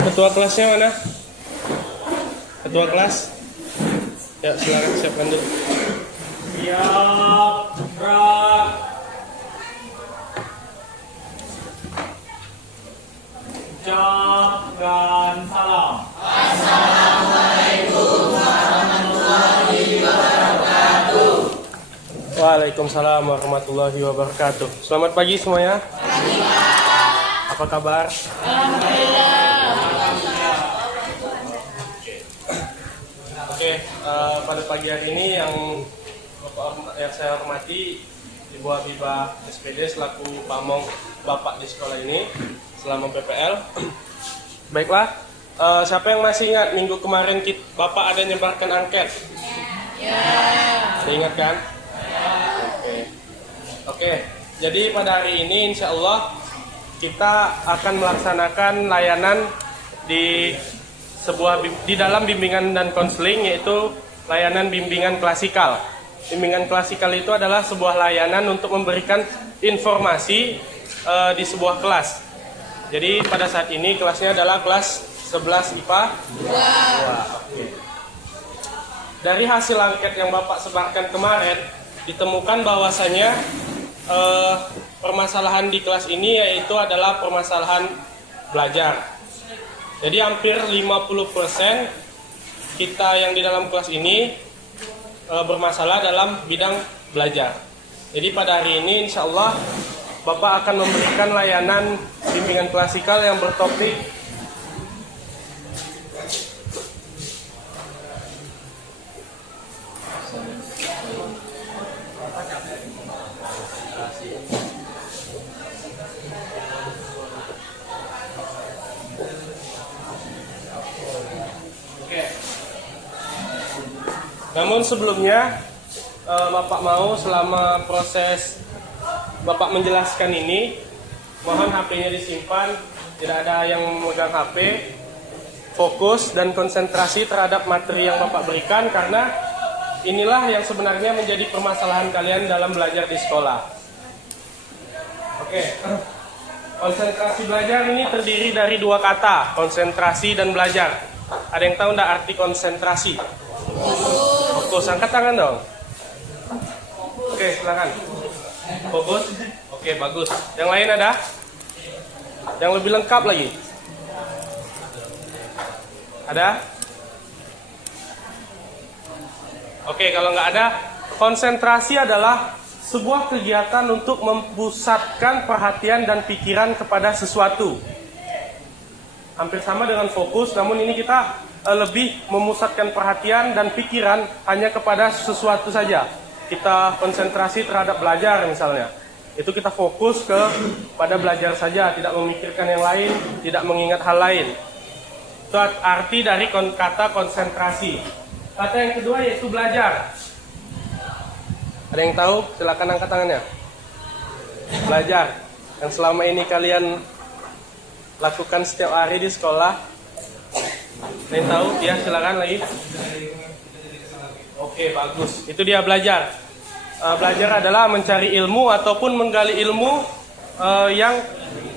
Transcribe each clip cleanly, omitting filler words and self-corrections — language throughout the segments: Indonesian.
ketua kelasnya mana? Ketua kelas? Ya, silakan siapkan dulu. Siap, gerak. Ucap dan salam. Waalaikumsalam warahmatullahi wabarakatuh. Selamat pagi semuanya. Apa kabar? Oke, pada pagi hari ini yang saya hormati Ibu Habibah SPD selaku pamong Bapak di sekolah ini selama PPL. Baiklah, siapa yang masih ingat minggu kemarin Bapak ada nyebarkan angket? Ya. Ingat kan? Oke. Jadi pada hari ini insya Allah kita akan melaksanakan layanan di dalam bimbingan dan konseling, yaitu layanan bimbingan klasikal. Bimbingan klasikal itu adalah sebuah layanan untuk memberikan informasi di sebuah kelas. Jadi pada saat ini kelasnya adalah kelas 11 IPA 2. Oke. Dari hasil angket yang Bapak sebarkan kemarin, ditemukan bahwasanya permasalahan di kelas ini yaitu adalah permasalahan belajar. Jadi hampir 50% kita yang di dalam kelas ini bermasalah dalam bidang belajar. Jadi pada hari ini insya Allah Bapak akan memberikan layanan bimbingan klasikal yang bertopik Namun sebelumnya Bapak mau selama proses Bapak menjelaskan ini, mohon HP-nya disimpan, tidak ada yang memegang HP, fokus dan konsentrasi terhadap materi yang Bapak berikan, karena inilah yang sebenarnya menjadi permasalahan kalian dalam belajar di sekolah. Oke, konsentrasi belajar ini terdiri dari dua kata, konsentrasi dan belajar. Ada yang tahu enggak arti konsentrasi? Fokus, angkat tangan dong. Oke, silakan. Fokus. Oke, bagus. Yang lain ada? Yang lebih lengkap lagi? Ada? Oke, kalau nggak ada, konsentrasi adalah sebuah kegiatan untuk memusatkan perhatian dan pikiran kepada sesuatu. Hampir sama dengan fokus, namun ini kita lebih memusatkan perhatian dan pikiran hanya kepada sesuatu saja. Kita konsentrasi terhadap belajar misalnya, itu kita fokus pada belajar saja, tidak memikirkan yang lain, tidak mengingat hal lain. Itu arti dari kata konsentrasi. Kata yang kedua yaitu belajar. Ada yang tahu? Silakan angkat tangannya. Belajar yang selama ini kalian lakukan setiap hari di sekolah. Ada yang tahu? Ya, silakan lagi. Oke, bagus. Itu dia belajar. Belajar adalah mencari ilmu ataupun menggali ilmu yang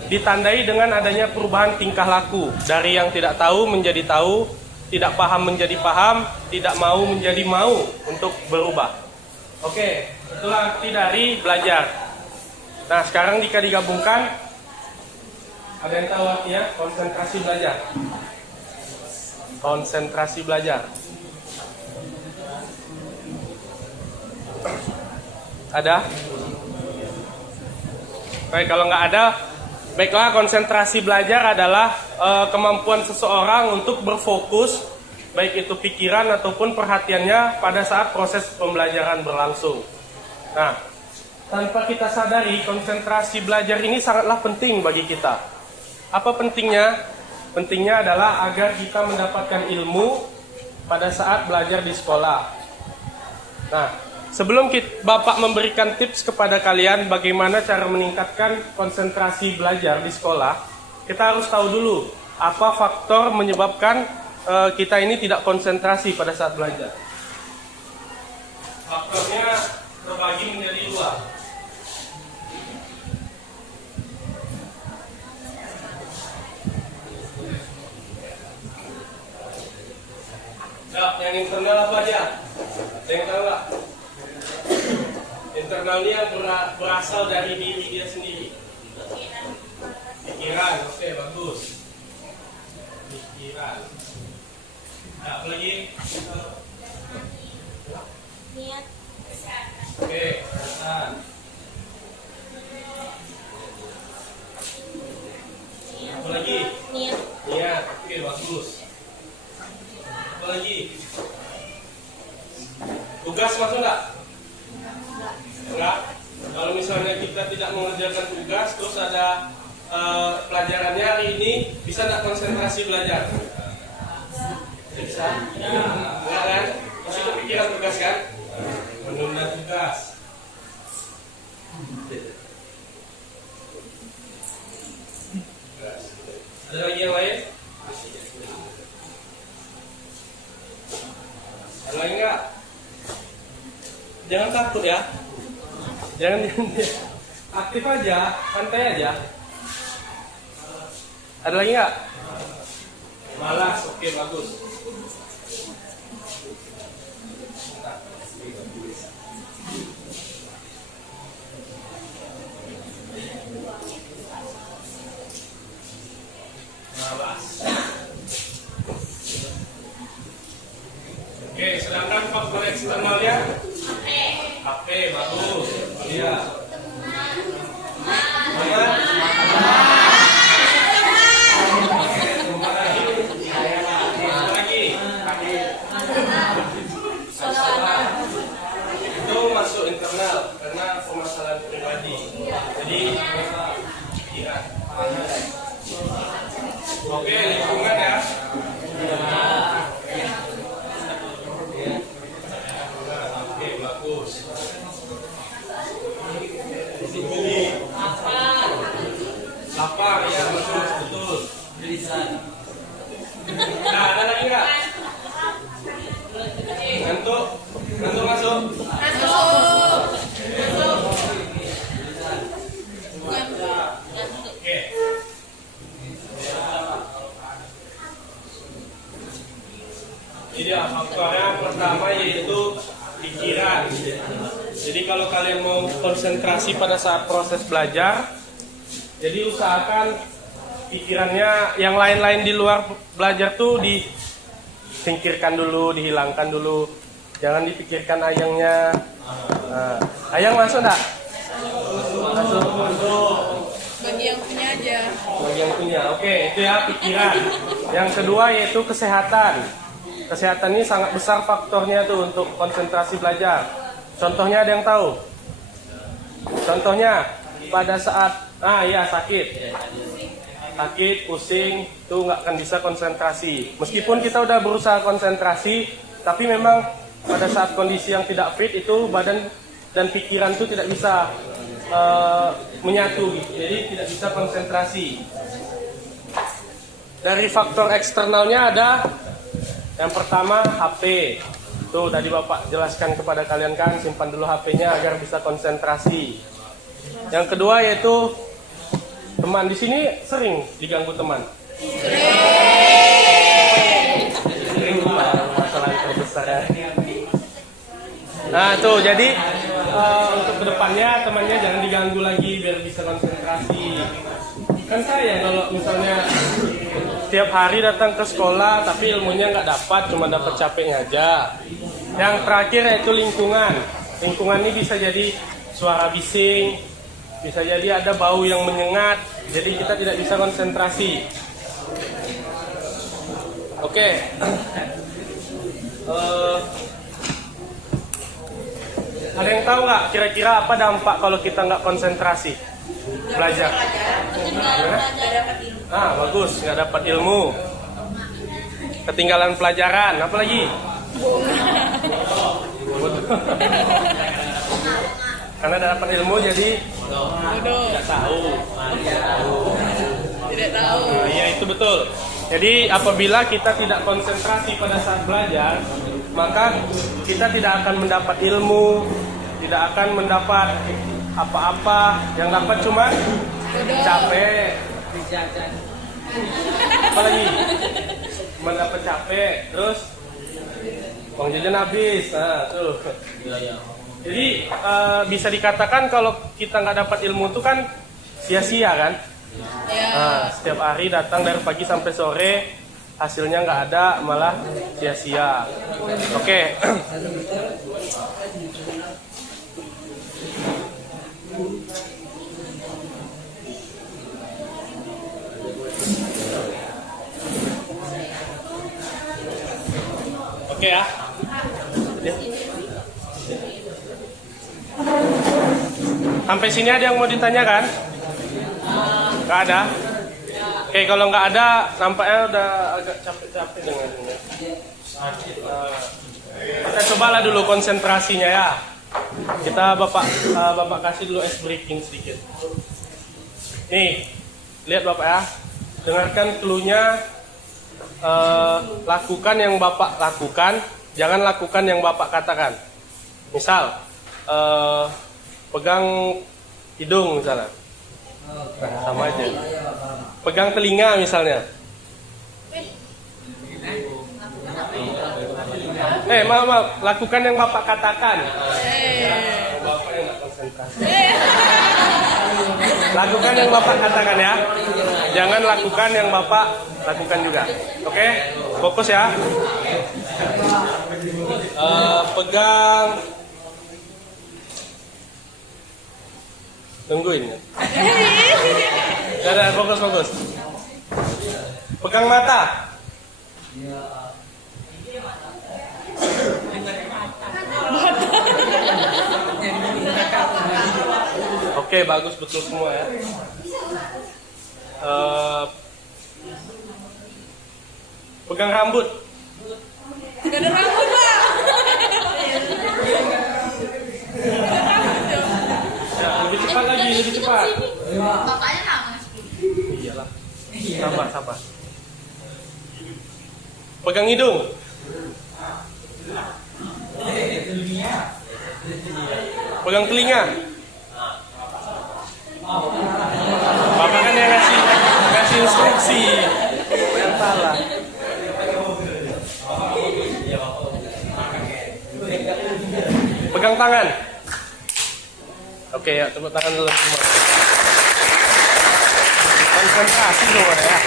ditandai dengan adanya perubahan tingkah laku. Dari yang tidak tahu menjadi tahu, tidak paham menjadi paham, tidak mau menjadi mau untuk berubah. Oke, itulah arti dari belajar. Nah, sekarang jika digabungkan, ada yang tahu artinya konsentrasi belajar? Konsentrasi belajar. Ada? Baik, kalau nggak ada, baiklah, konsentrasi belajar adalah kemampuan seseorang untuk berfokus, baik itu pikiran ataupun perhatiannya pada saat proses pembelajaran berlangsung. Nah, tanpa kita sadari, konsentrasi belajar ini sangatlah penting bagi kita. Apa pentingnya? Pentingnya adalah agar kita mendapatkan ilmu pada saat belajar di sekolah. Nah, sebelum Bapak memberikan tips kepada kalian bagaimana cara meningkatkan konsentrasi belajar di sekolah, kita harus tahu dulu apa faktor menyebabkan kita ini tidak konsentrasi pada saat belajar. Faktornya terbagi menjadi dua. Yang internal apa aja? Ada yang tahu nggak? Internal ini yang berasal dari diri dia sendiri. Pikiran, oke, bagus. Pikiran. Nah, apa lagi? Niat. Oke, perasaan. Apa lagi? Niat. Niat, oke, bagus. Apa lagi? Tugas masuk nggak? Enggak. Kalau misalnya kita tidak mengerjakan tugas, terus ada pelajarannya hari ini, bisa nggak konsentrasi belajar? Bisa. Enggak kan? Masih kepikiran tugas kan? Menunda tugas. Ada lagi yang lain? Ada lagi nggak? Jangan takut ya. Jangan aktif aja, santai aja. Ada lagi nggak? Malas, oke, bagus. Malas. Oke, sedangkan faktor eksternalnya HP, bagus. Iya. Itu masuk internal karena permasalahan pribadi. Jadi pikiran. Oke, lingkungan ya. Oke, bagus. Lapar, ya bagus, betul. Nah, ada lagi nggak? Ngantuk, ngantuk masuk. Oke. Jadi ya, faktornya pertama yaitu pikiran. Jadi kalau kalian mau konsentrasi pada saat proses belajar, jadi usahakan pikirannya yang lain-lain di luar belajar tuh disingkirkan dulu, dihilangkan dulu. Jangan dipikirkan ayangnya. Nah, ayang masuk enggak? Masuk. Bagi yang punya aja. Bagi yang punya. Oke, itu ya pikiran. Yang kedua yaitu kesehatan. Kesehatan ini sangat besar faktornya tuh untuk konsentrasi belajar. Contohnya ada yang tahu? Contohnya pada saat sakit, pusing, itu nggak akan bisa konsentrasi. Meskipun kita udah berusaha konsentrasi, tapi memang pada saat kondisi yang tidak fit itu badan dan pikiran itu tidak bisa menyatu, gitu. Jadi tidak bisa konsentrasi. Dari faktor eksternalnya ada yang pertama HP. Tuh tadi Bapak jelaskan kepada kalian kan, simpan dulu HP-nya agar bisa konsentrasi. Yang kedua yaitu teman. Di sini sering diganggu teman. Sering masalah yang terbesar ya. Nah tuh jadi untuk kedepannya temannya jangan diganggu lagi biar bisa konsentrasi. Kan sayang kalau misalnya tiap hari datang ke sekolah tapi ilmunya nggak dapat, cuma dapat capeknya aja. Yang terakhir yaitu lingkungan. Lingkungan ini bisa jadi suara bising, bisa jadi ada bau yang menyengat, jadi kita tidak bisa konsentrasi. Oke. Ada yang tahu nggak kira-kira apa dampak kalau kita nggak konsentrasi belajar? Bagus, nggak dapat ilmu. Ketinggalan pelajaran, apa lagi? Karena tidak dapat ilmu jadi tidak tahu. Tidak tahu. Iya itu betul. Jadi apabila kita tidak konsentrasi pada saat belajar, maka kita tidak akan mendapat ilmu, tidak akan mendapat apa-apa. Yang dapat cuma capek. Apa lagi? Mendapat capek, terus Uang jajan habis. Nah, tuh. Jadi bisa dikatakan kalau kita nggak dapat ilmu itu kan sia-sia kan? Ya. Nah, setiap hari datang dari pagi sampai sore, hasilnya nggak ada, malah sia-sia. Oke. Oke ya. Sampai sini ada yang mau ditanyakan? Nggak ada? Oke, kalau nggak ada, nampaknya udah agak capek-capek dengannya. Kita cobalah dulu konsentrasinya ya. Kita Bapak kasih dulu ice breaking sedikit. Nih, lihat Bapak ya. Dengarkan clue-nya. Lakukan yang Bapak lakukan, jangan lakukan yang Bapak katakan. Misal, pegang hidung misalnya. Nah, sama aja. Pegang telinga misalnya. Maaf, lakukan yang Bapak katakan. Bapak yang nggak konsentrasi. Lakukan yang Bapak katakan ya. Jangan lakukan yang Bapak lakukan juga. Oke? Fokus ya. Pegang. Tungguin ya. Fokus. Pegang mata. Oke, bagus betul semua ya. Pegang rambut. Tidak ada rambut, Pak. Ya, lebih cepat lagi, lebih cepat. Bapaknya nama. Iyalah. Sabar. Pegang hidung. Pegang telinga. Bapak kan yang ngasih instruksi. Yang salah. Pegang tangan. Oke ya, tepuk tangan dulu semua. Konsentrasi semua ya.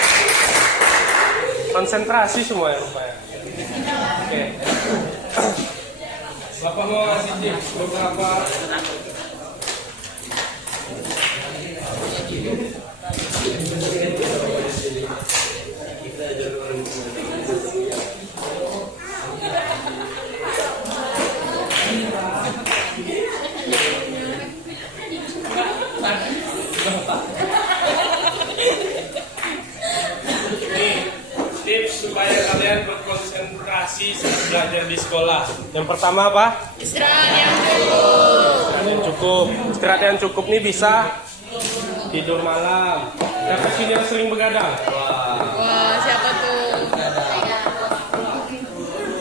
Konsentrasi semua ya rupanya. Oke. Bapak mau ngasih tips beberapa. Tips supaya kalian berkonsentrasi saat belajar di sekolah. Yang pertama apa? Istirahat yang cukup. Istirahat yang cukup nih bisa tidur malam. Siapa sih yang sering begadang? Wah, siapa tuh?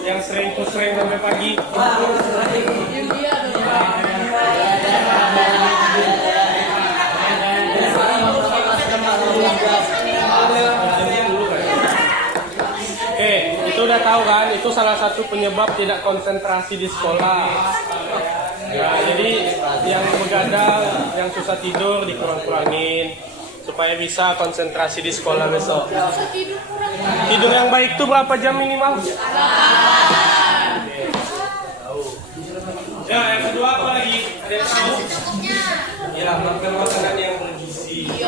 Yang sering sampai pagi. Dia tuh, Pak. Itu udah tahu kan? Itu salah satu penyebab tidak konsentrasi di sekolah. Ya, jadi yang begadang, yang susah tidur dikurang-kurangin supaya bisa konsentrasi di sekolah besok. Tidur yang baik tuh berapa jam minimal? Ya, yang kedua apa lagi? Ada yang tahu? Ya, makan makanan yang bergizi. Ya.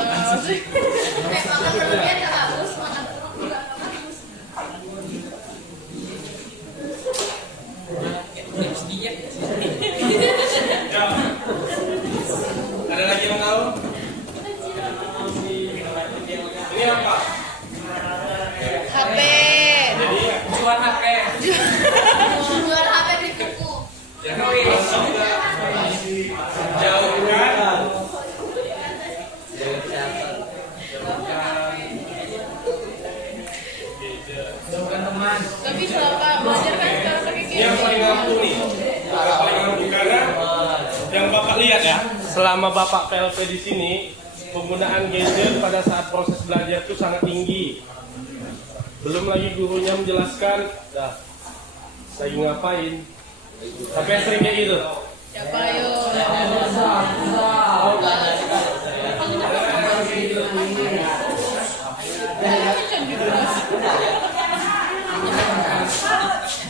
Ada lagi yang tahu? Ini apa? HP. Jadi Jual HP. Jual HP di buku. jauhkan Teman. Gak bisa, Pak. Belajar kan sekarang pakai ini yang paling ampuh nih. Yang paling ampuh karena yang Bapak lihat ya, selama Bapak PLP di sini, penggunaan gadget pada saat proses belajar itu sangat tinggi. Belum lagi gurunya menjelaskan, Lagi ngapain? Siapa yang sering kayak gitu? Siapa yo?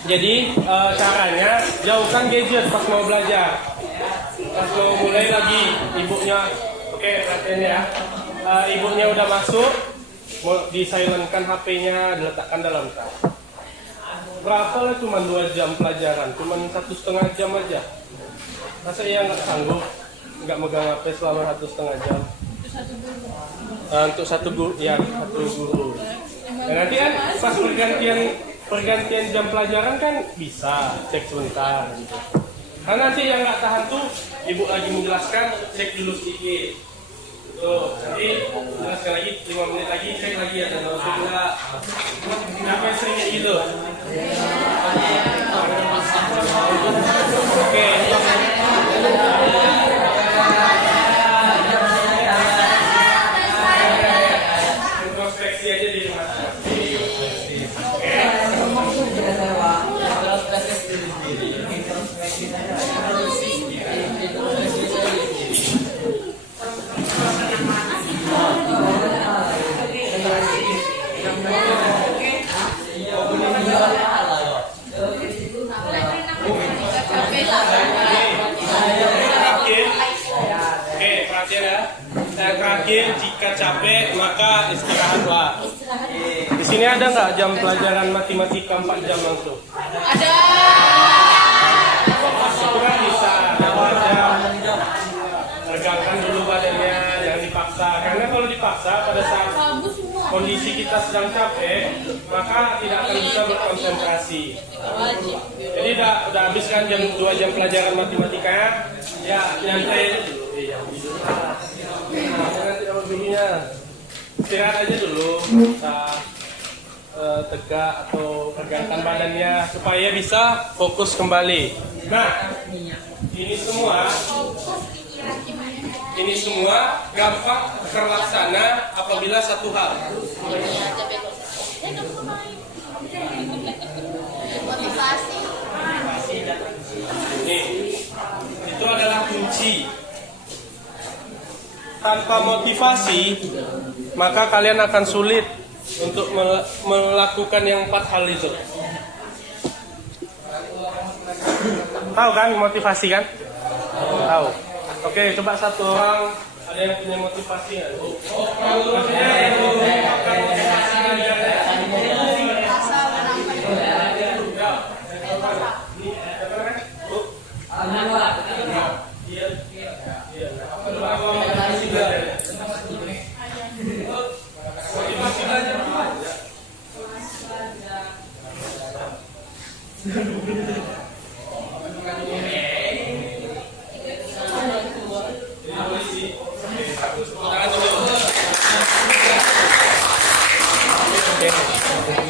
Jadi caranya jauhkan gadget pas mau belajar. Pas mau mulai lagi ibunya, oke perhatian ya. Ibunya udah masuk, mau di-silentkan HP-nya, diletakkan dalam tas. Berapa lah cuma 2 jam pelajaran, cuma 1,5 jam aja. Masa iya nggak sanggup nggak megang HP selama 1,5 jam? Untuk satu guru, ya satu guru. Dan nanti kan pas pergantian jam pelajaran kan bisa cek sebentar gitu. Karena nanti yang nggak tahan tuh ibu lagi menjelaskan, cek dulu sedikit. Tuh, nanti jelaskan lagi 5 menit lagi, cek lagi ada notif nggak? Kenapa sering kayak gitu? Oke. Introspeksi aja di rumah. Terakhir, jika capek maka istirahatlah. Di sini ada nggak jam pelajaran matematika 4 jam langsung? Ada. Itu kan bisa 2 jam. Regangkan dulu badannya, jangan dipaksa. Karena kalau dipaksa pada saat kondisi kita sedang capek, maka tidak akan bisa berkonsentrasi. Jadi udah habis kan 2 jam pelajaran matematika, ya nyantai aja dulu. Jangan tidak begininya. Istirahat aja dulu, bisa tegak atau regangkan badannya supaya bisa fokus kembali. Nah, ini semua gampang terlaksana apabila satu hal. Motivasi. Nih, itu adalah kunci. Tanpa motivasi, maka kalian akan sulit untuk melakukan yang 4 hal itu. Tahu kan motivasi kan? Tahu. Oke, coba satu orang ada yang punya motivasi nggak? Maksudnya yang mengungkapkan motivasi belajarnya.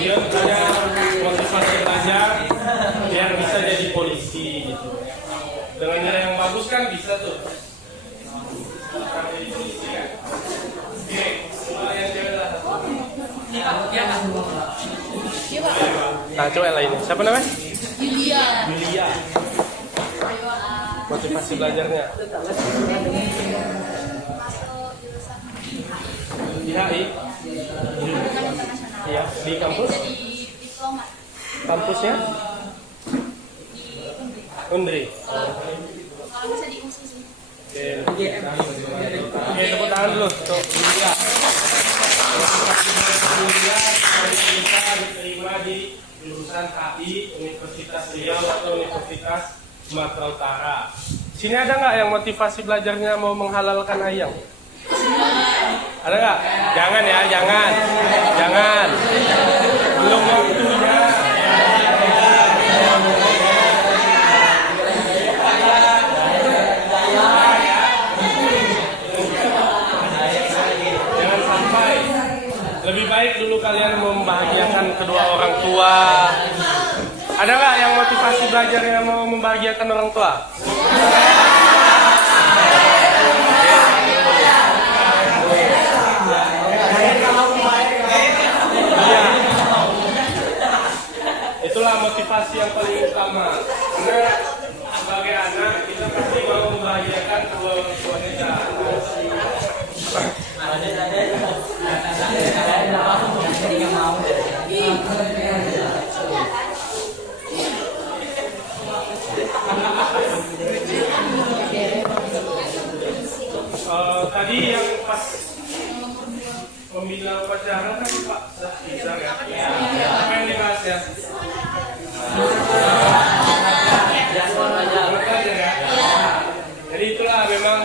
Dia punya motivasi belajar biar bisa jadi polisi gitu. Dengan nilai yang bagus kan bisa tuh. Oke, yang cewek lah. Nah, coba yang lain. Siapa namanya? Yulia. Yulia. Motivasi belajarnya. Di HI. Iya, di kampus. Jadi diplomat. Kampusnya? Undri. Kalau bisa di USI sih. Oke, tepuk tangan dulu untuk Yulia. Yulia bisa diterima di jurusan HI Universitas Riau atau Universitas Sumatera Utara. Sini ada nggak yang motivasi belajarnya mau menghalalkan ayam? Ada nggak? Jangan ya, jangan. Belum waktunya. Jangan sampai. Lebih baik dulu kalian membahagiakan kedua orang tua. Ada nggak yang motivasi belajarnya mau membahagiakan orang tua? Itulah motivasi yang paling utama. utama. Karena sebagai anak kita pasti mau membahagiakan kedua orang tua kita. Tadi yang pas pembina upacara kan Pak bisa ya? Apa yang dibahas ya? Jadi itulah memang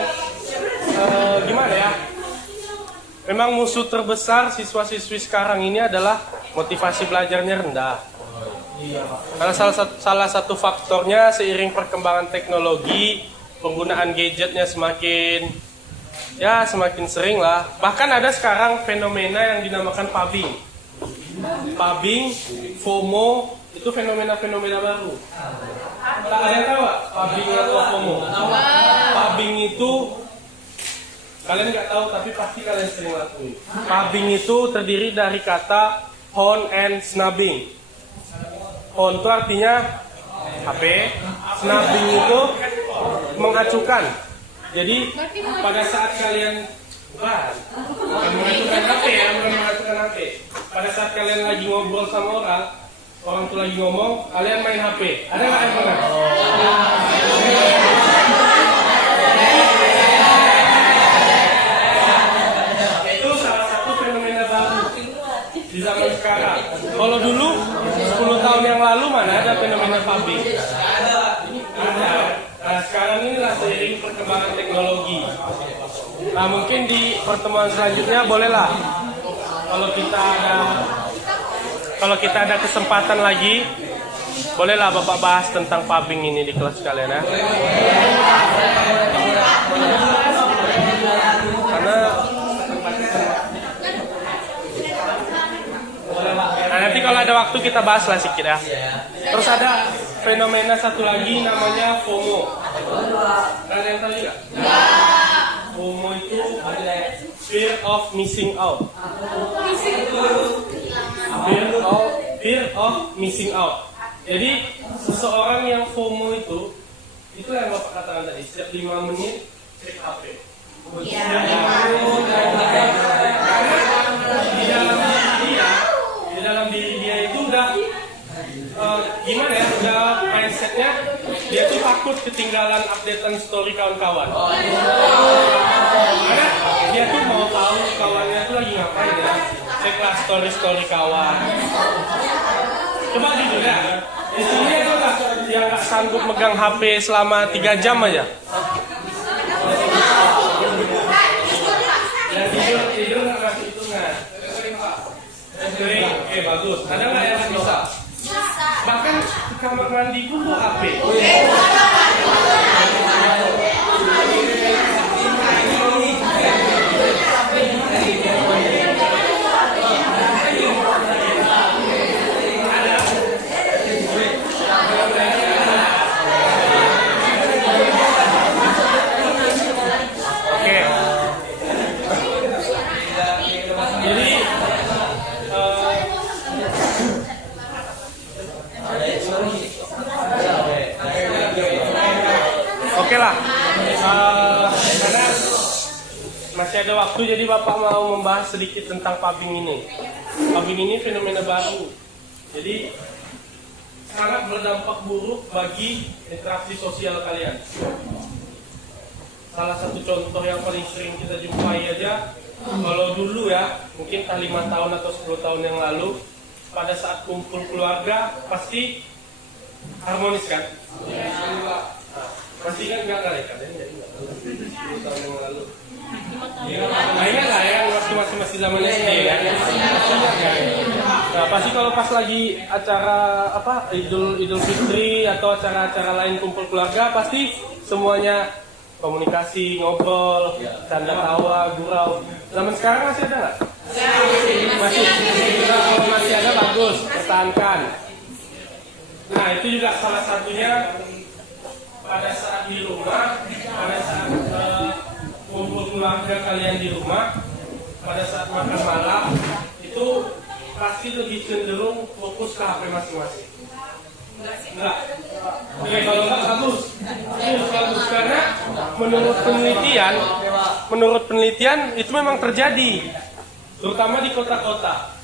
gimana ya? Memang musuh terbesar siswa-siswi sekarang ini adalah motivasi belajarnya rendah. Karena salah satu faktornya seiring perkembangan teknologi, penggunaan gadgetnya semakin sering lah. Bahkan ada sekarang fenomena yang dinamakan pubbing. Pubbing, FOMO, itu fenomena-fenomena baru. Tak ada yang tahu gak? Pubbing atau FOMO? Pubbing itu kalian nggak tahu tapi pasti kalian sering lakuin. Pubbing itu terdiri dari kata phone and snubbing. Phone itu artinya HP, snubbing itu mengacukan. Jadi pada saat kalian bukan mengacukan HP ya, bukan mengacukan HP. Pada saat kalian lagi ngobrol sama orang tuh lagi ngomong, kalian main HP. Ada nggak yang pernah? Itu salah satu fenomena baru di zaman sekarang. Kalau dulu 10 tahun yang lalu mana ada fenomena pubbing? Ada. Nah sekarang inilah seiring perkembangan teknologi. Nah mungkin di pertemuan selanjutnya bolehlah kalau kita ada kesempatan lagi, bolehlah Bapak bahas tentang pubbing ini di kelas kalian ya. Karena nanti kalau ada waktu kita bahas lah sedikit ya. Terus ada fenomena satu lagi namanya FOMO. Kalian tahu juga? FOMO itu fear of missing out. Fear of missing out. Jadi seseorang yang FOMO itu yang Bapak katakan tadi, setiap 5 menit cek HP. Di dalam diri dia itu udah gimana ya, udah mindsetnya dia tuh takut ketinggalan updatean story kawan-kawan. Karena dia tuh mau tahu kawannya tuh lagi ngapain ya, ceklah story kawan. Coba jujur ya, di sini ada nggak yang nggak sanggup megang HP selama 3 jam aja? Dan tidur nggak kasih hitungan. Sering, oke bagus. Ada nggak yang bisa? Bahkan di kamar mandi pun bawa HP. Oke lah, karena masih ada waktu, jadi Bapak mau membahas sedikit tentang pubbing ini. Pubbing ini fenomena baru, jadi sangat berdampak buruk bagi interaksi sosial kalian. Salah satu contoh yang paling sering kita jumpai aja, kalau dulu ya, mungkin 5 tahun atau 10 tahun yang lalu, pada saat kumpul keluarga pasti harmonis kan? Pasti kan enggak kali kan? Jadi enggak tahu 10 tahun yang lalu. Nah, ingat lah ya, waktu masih zaman SD ya. Nah, pasti kalau pas lagi acara Idul Fitri atau acara-acara lain kumpul keluarga, pasti semuanya komunikasi, ngobrol, canda tawa, gurau. Zaman sekarang masih ada nggak? Masih. Kalau masih ada bagus, pertahankan. Nah itu juga salah satunya pada saat di rumah, pada saat kumpul keluarga kalian di rumah, pada saat makan malam itu pasti lebih cenderung fokus ke HP masing-masing. Enggak. Oke, kalau enggak bagus. Ini bagus karena menurut penelitian itu memang terjadi, terutama di kota-kota.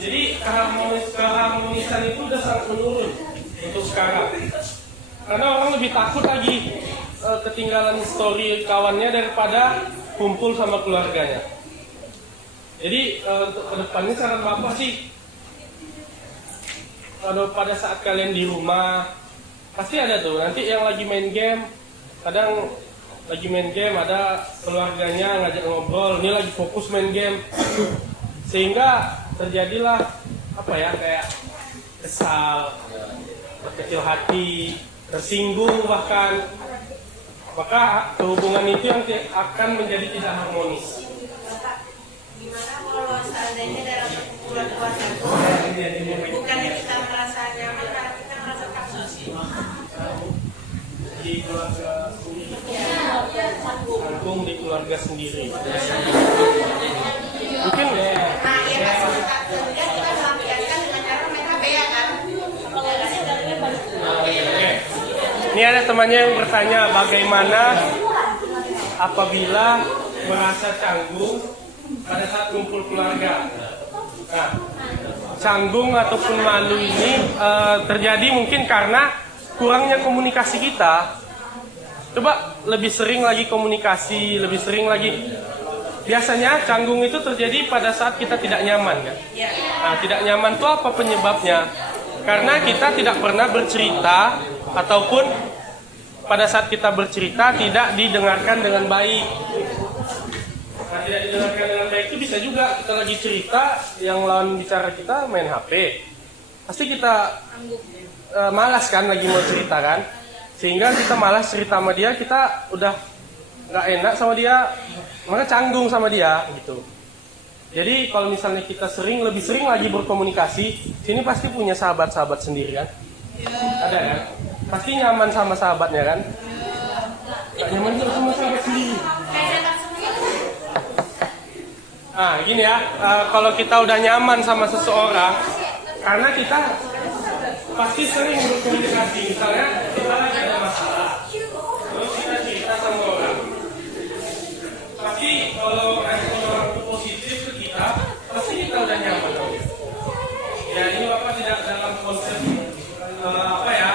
Jadi keharmonisan itu udah sangat menurun untuk sekarang. Karena orang lebih takut lagi ketinggalan story kawannya daripada kumpul sama keluarganya. Jadi untuk kedepannya saran Bapak sih, kalau pada saat kalian di rumah pasti ada tuh nanti yang lagi main game, kadang lagi main game ada keluarganya ngajak ngobrol, ini lagi fokus main game, sehingga terjadilah apa ya, kayak kesal, berkecil hati, tersinggung bahkan, maka kehubungan itu yang akan menjadi tidak harmonis. Gimana kalau seandainya dalam perkumpulan keluarga bukannya kita merasa nyaman, malah kita merasa takut. Di keluarga sendiri, canggung di keluarga sendiri. Mungkin Nah, iya maksud takut kan kita melampiaskan dengan cara main HP ya kan? Oke. Ini ada temannya yang bertanya bagaimana apabila merasa canggung pada saat kumpul keluarga. Nah, canggung ataupun malu ini terjadi mungkin karena kurangnya komunikasi kita. Coba lebih sering lagi komunikasi, lebih sering lagi. Biasanya canggung itu terjadi pada saat kita tidak nyaman, kan? Nah, tidak nyaman itu apa penyebabnya? Karena kita tidak pernah bercerita ataupun pada saat kita bercerita tidak didengarkan dengan baik. Nah, tidak didengarkan dengan baik itu bisa juga kita lagi cerita, yang lawan bicara kita main HP. Pasti kita malas kan lagi mau cerita kan, sehingga kita malas cerita sama dia, kita udah nggak enak sama dia, maka canggung sama dia gitu. Jadi kalau misalnya kita lebih sering lagi berkomunikasi, sini pasti punya sahabat-sahabat sendiri kan? Ada kan? Pasti nyaman sama sahabatnya kan? Nggak nyaman juga sama sahabat sendiri. Nah gini ya, kalau kita udah nyaman sama seseorang, karena kita pasti sering berkomunikasi. Misalnya kita lagi ada masalah, terus kita cerita sama orang. Pasti kalau respon orang itu positif ke kita, pasti kita udah nyaman. Ya ini Bapak tidak dalam konsep apa ya,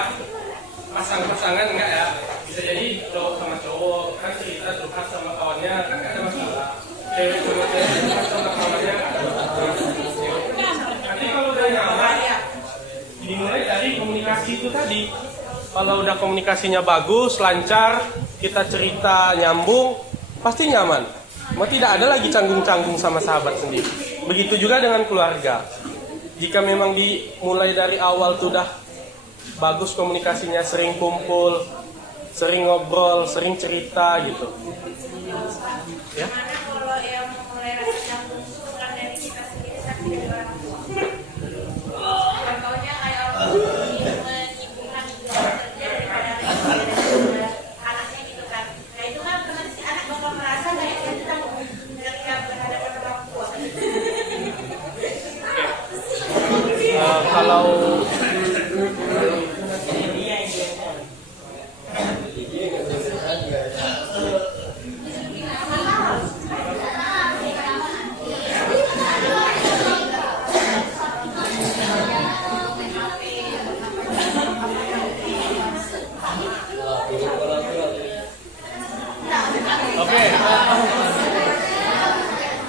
pasang-pasangan enggak ya. Bisa jadi cowok sama cowok kan cerita curhat sama kawannya kan nggak ada masalah. Cewek sama cewek curhat sama kawannya nggak ada masalah. Nanti kalau udah nyaman, dimulai dari komunikasi itu tadi. Kalau udah komunikasinya bagus, lancar, kita cerita nyambung, pasti nyaman. Mau tidak ada lagi canggung-canggung sama sahabat sendiri. Begitu juga dengan keluarga. Jika memang dimulai dari awal sudah bagus komunikasinya, sering kumpul, sering ngobrol, sering cerita gitu. Ya. Gimana kalau yang mulai rasa canggung itu bukan dari kita sendiri tapi dari orang tua? Contohnya kayak orang tua menyibukkan kerja daripada anaknya gitu kan. Nah itu kan berarti si anak bakal merasa kayak dia tidak ketika berhadapan orang tua. Kalau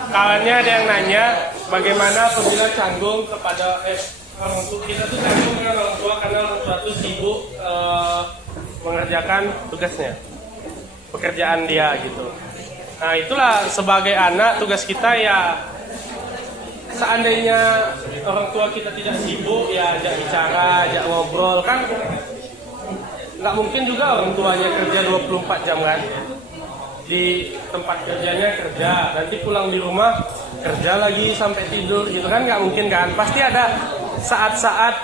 kawannya ada yang nanya bagaimana apabila canggung kepada orang tua. Kita tuh canggung dengan orang tua karena orang tua tuh sibuk mengerjakan tugasnya, pekerjaan dia gitu. Nah itulah sebagai anak tugas kita ya, seandainya orang tua kita tidak sibuk ya ajak bicara, ajak ngobrol kan. Nggak mungkin juga orang tuanya kerja 24 jam kan. Di tempat kerjanya kerja, nanti pulang di rumah kerja lagi sampai tidur gitu kan, nggak mungkin kan. Pasti ada saat-saat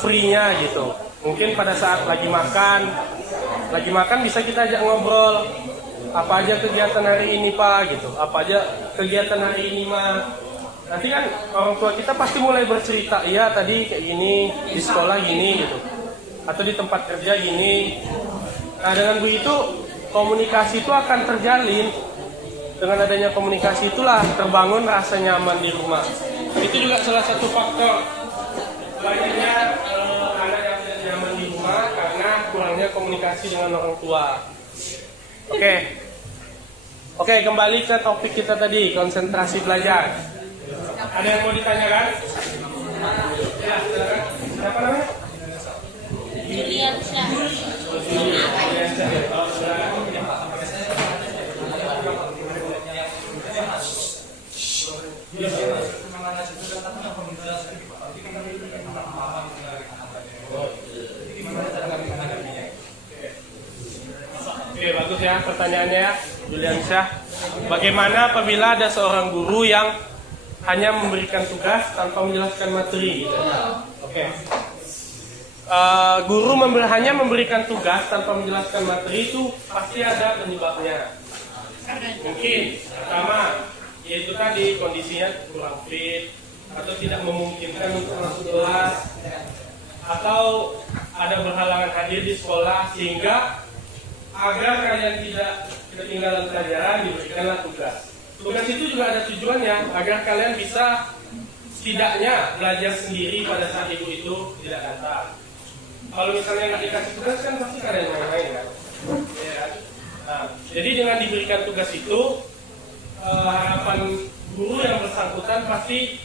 free-nya gitu. Mungkin pada saat lagi makan bisa kita ajak ngobrol, apa aja kegiatan hari ini Pak gitu, apa aja kegiatan hari ini Ma. nanti kan orang tua kita pasti mulai bercerita, iya tadi kayak gini, di sekolah gini gitu, atau di tempat kerja gini. Nah dengan begitu komunikasi itu akan terjalin. Dengan adanya komunikasi itulah terbangun rasa nyaman di rumah. Itu juga salah satu faktor banyaknya anak yang tidak nyaman di rumah karena kurangnya komunikasi dengan orang tua. Oke, kembali ke topik kita tadi, konsentrasi belajar. Ada yang mau ditanyakan? Ya, silakan. Siapa namanya? Julian Syah. Oke, bagus ya pertanyaannya ya, Julian Syah. Bagaimana apabila ada seorang guru yang hanya memberikan tugas tanpa menjelaskan materi? Gitu. Oke. Guru hanya memberikan tugas tanpa menjelaskan materi itu pasti ada penyebabnya. Mungkin pertama, yaitu tadi kondisinya kurang fit atau tidak memungkinkan untuk masuk kelas, atau ada berhalangan hadir di sekolah sehingga agar kalian tidak ketinggalan pelajaran diberikanlah tugas. Tugas itu juga ada tujuannya agar kalian bisa setidaknya belajar sendiri pada saat ibu itu tidak datang. Kalau misalnya nggak dikasih tugas kan pasti kalian main-main kan. Ya. Nah, jadi dengan diberikan tugas itu harapan guru yang bersangkutan pasti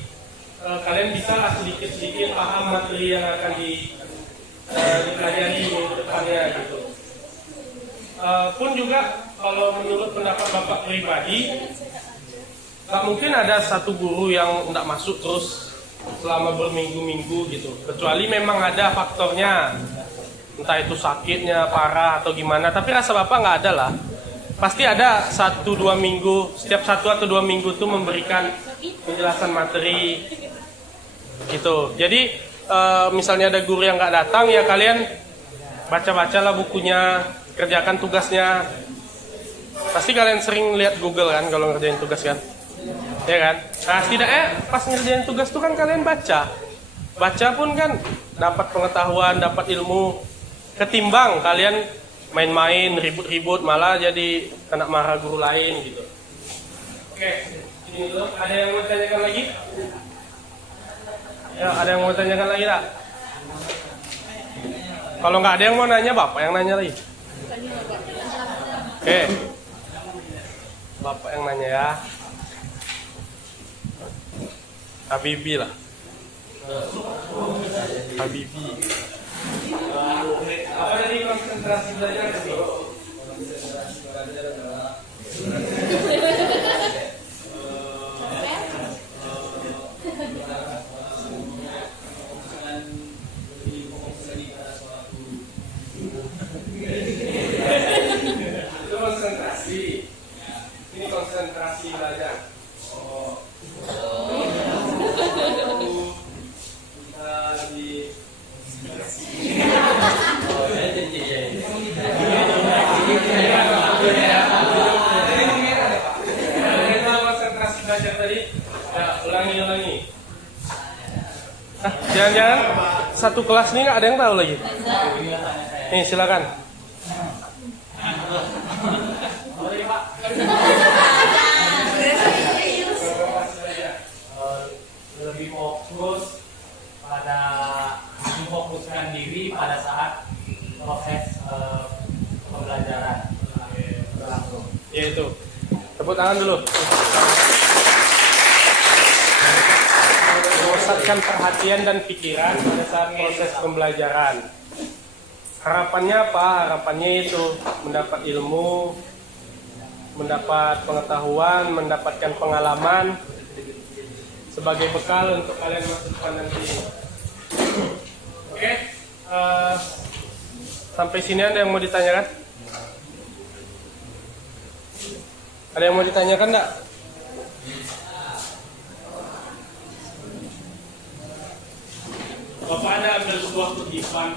kalian bisa sedikit-sedikit paham materi yang akan dipelajari minggu depannya gitu. Pun juga kalau menurut pendapat Bapak pribadi, nggak mungkin ada satu guru yang nggak masuk terus selama berminggu-minggu gitu. Kecuali memang ada faktornya, entah itu sakitnya parah atau gimana. Tapi rasa Bapak nggak ada lah. Pasti ada 1-2 minggu, setiap 1 atau 2 minggu tuh memberikan penjelasan materi gitu. Jadi misalnya ada guru yang nggak datang, ya kalian baca-bacalah bukunya, kerjakan tugasnya. Pasti kalian sering lihat Google kan kalau ngerjain tugas kan, ya kan? Nah setidaknya pas ngerjain tugas tuh kan kalian baca pun kan dapat pengetahuan, dapat ilmu, ketimbang kalian main-main, ribut-ribut, malah jadi kena marah guru lain gitu. Oke, ini dulu. Ada yang mau tanyakan lagi? Ya, ada yang mau tanyakan lagi tak? Kalau nggak ada yang mau nanya, Bapak yang nanya lagi. Oke, Bapak yang nanya ya. Habibi lah. Habibi. Apa dari konsentrasi belajar sih? Itu konsentrasi. Ini konsentrasi belajar. Konsentrasi belajar tadi, ya ulangi. Jangan-jangan satu kelas ini nggak ada yang tahu lagi. Nih silakan. Lebih fokus pada memfokuskan diri pada saat proses pembelajaran berlangsung. Ya itu. Tepuk tangan dulu. Memusatkan perhatian dan pikiran pada saat proses pembelajaran. Harapannya apa? Harapannya itu mendapat ilmu, mendapat pengetahuan, mendapatkan pengalaman sebagai bekal untuk kalian masa depan nanti. Oke, sampai sini ada yang mau ditanyakan? Ada yang mau ditanyakan enggak? Bapak ada ambil sebuah kutipan.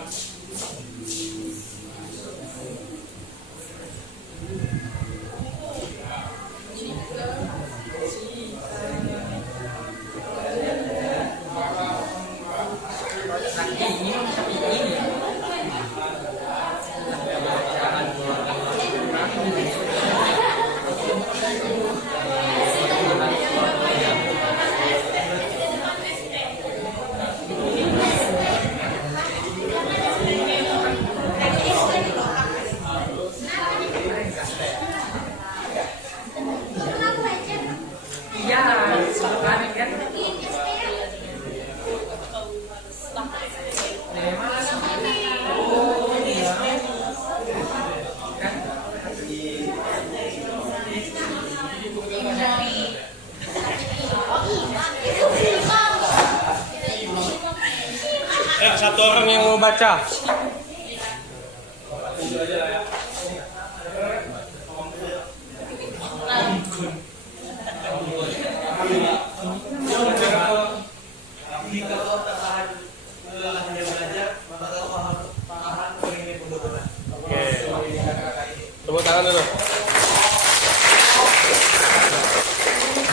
Ada satu orang yang mau baca. Oke. Tepuk tangan dulu.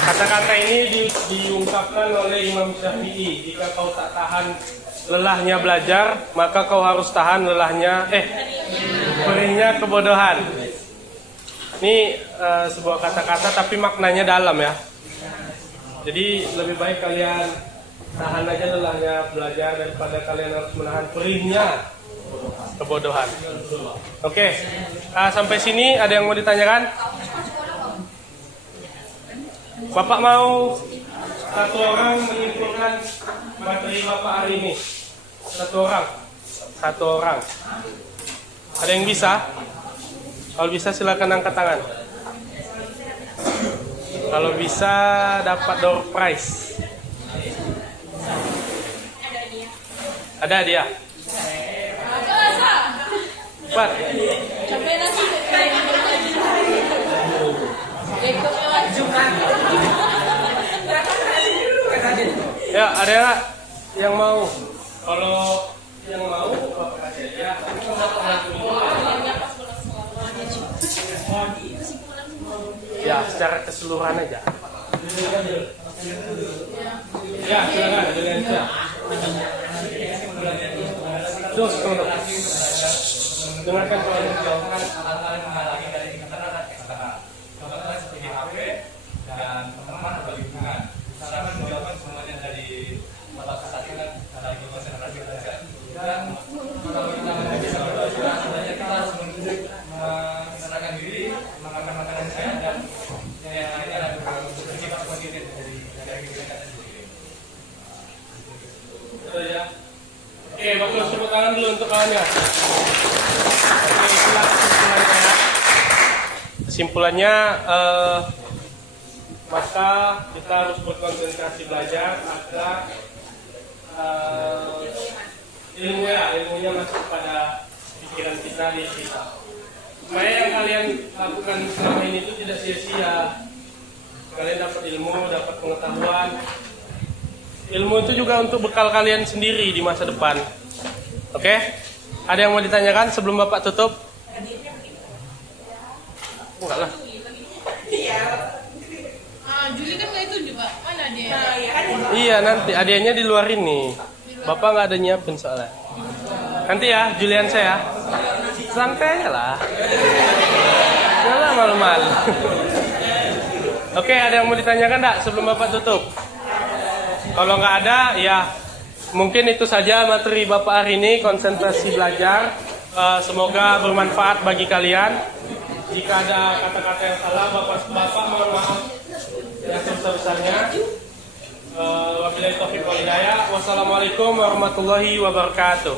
Kata-kata ini diungkapkan oleh Imam Syafi'i. Jika kau tak tahan lelahnya belajar, maka kau harus tahan perihnya kebodohan. Ini sebuah kata-kata tapi maknanya dalam ya. Jadi lebih baik kalian tahan aja lelahnya belajar daripada kalian harus menahan perihnya kebodohan. Oke, sampai sini ada yang mau ditanyakan? Bapak mau satu orang menyimpulkan materi Bapak hari ini? Satu orang. Ada yang bisa? Kalau bisa silakan angkat tangan. Kalau bisa dapat door prize. Ada dia. Cepat. Ya, ada nggak yang mau? Kalau yang mau, Bapak kasih ya. Ya, secara keseluruhan aja. Ya, silakan dengan saya. Terus, dengarkan soalnya. Dan teman-teman berbagi hubungan. Misalkan menjawabkan semuanya dari mata kasih dan dari konsentrasi belajar. Dan kalau kita bisa belajar, sebenarnya kita harus mengenalkan diri, makan makanan sehat dan yang lainnya adalah bersifat positif dari kegiatan sendiri. Betul ya. Oke, bagus, tepuk tangan dulu untuk kawannya. Oke, itulah kesimpulannya. Kesimpulannya, maka kita harus berkonsentrasi belajar agar ilmunya masuk pada pikiran kita, di kita. Supaya yang kalian lakukan selama ini itu tidak sia-sia. Kalian dapat ilmu, dapat pengetahuan. Ilmu itu juga untuk bekal kalian sendiri di masa depan. Oke? Ada yang mau ditanyakan sebelum Bapak tutup? Enggak lah. Juli kan nggak itu juga, mana dia? Iya, nanti adanya di luar ini. Bapak nggak ada nyiapin soalnya. Nanti ya, Julian saya. Santai aja lah. Jangan malu-malu. Oke, ada yang mau ditanyakan enggak sebelum Bapak tutup? Kalau nggak ada, ya mungkin itu saja materi Bapak hari ini, konsentrasi belajar. Semoga bermanfaat bagi kalian. Jika ada kata-kata yang salah, Bapak mohon maaf yang sebesar-besarnya. Wabillahi taufiq wal hidayah. Wassalamualaikum warahmatullahi wabarakatuh.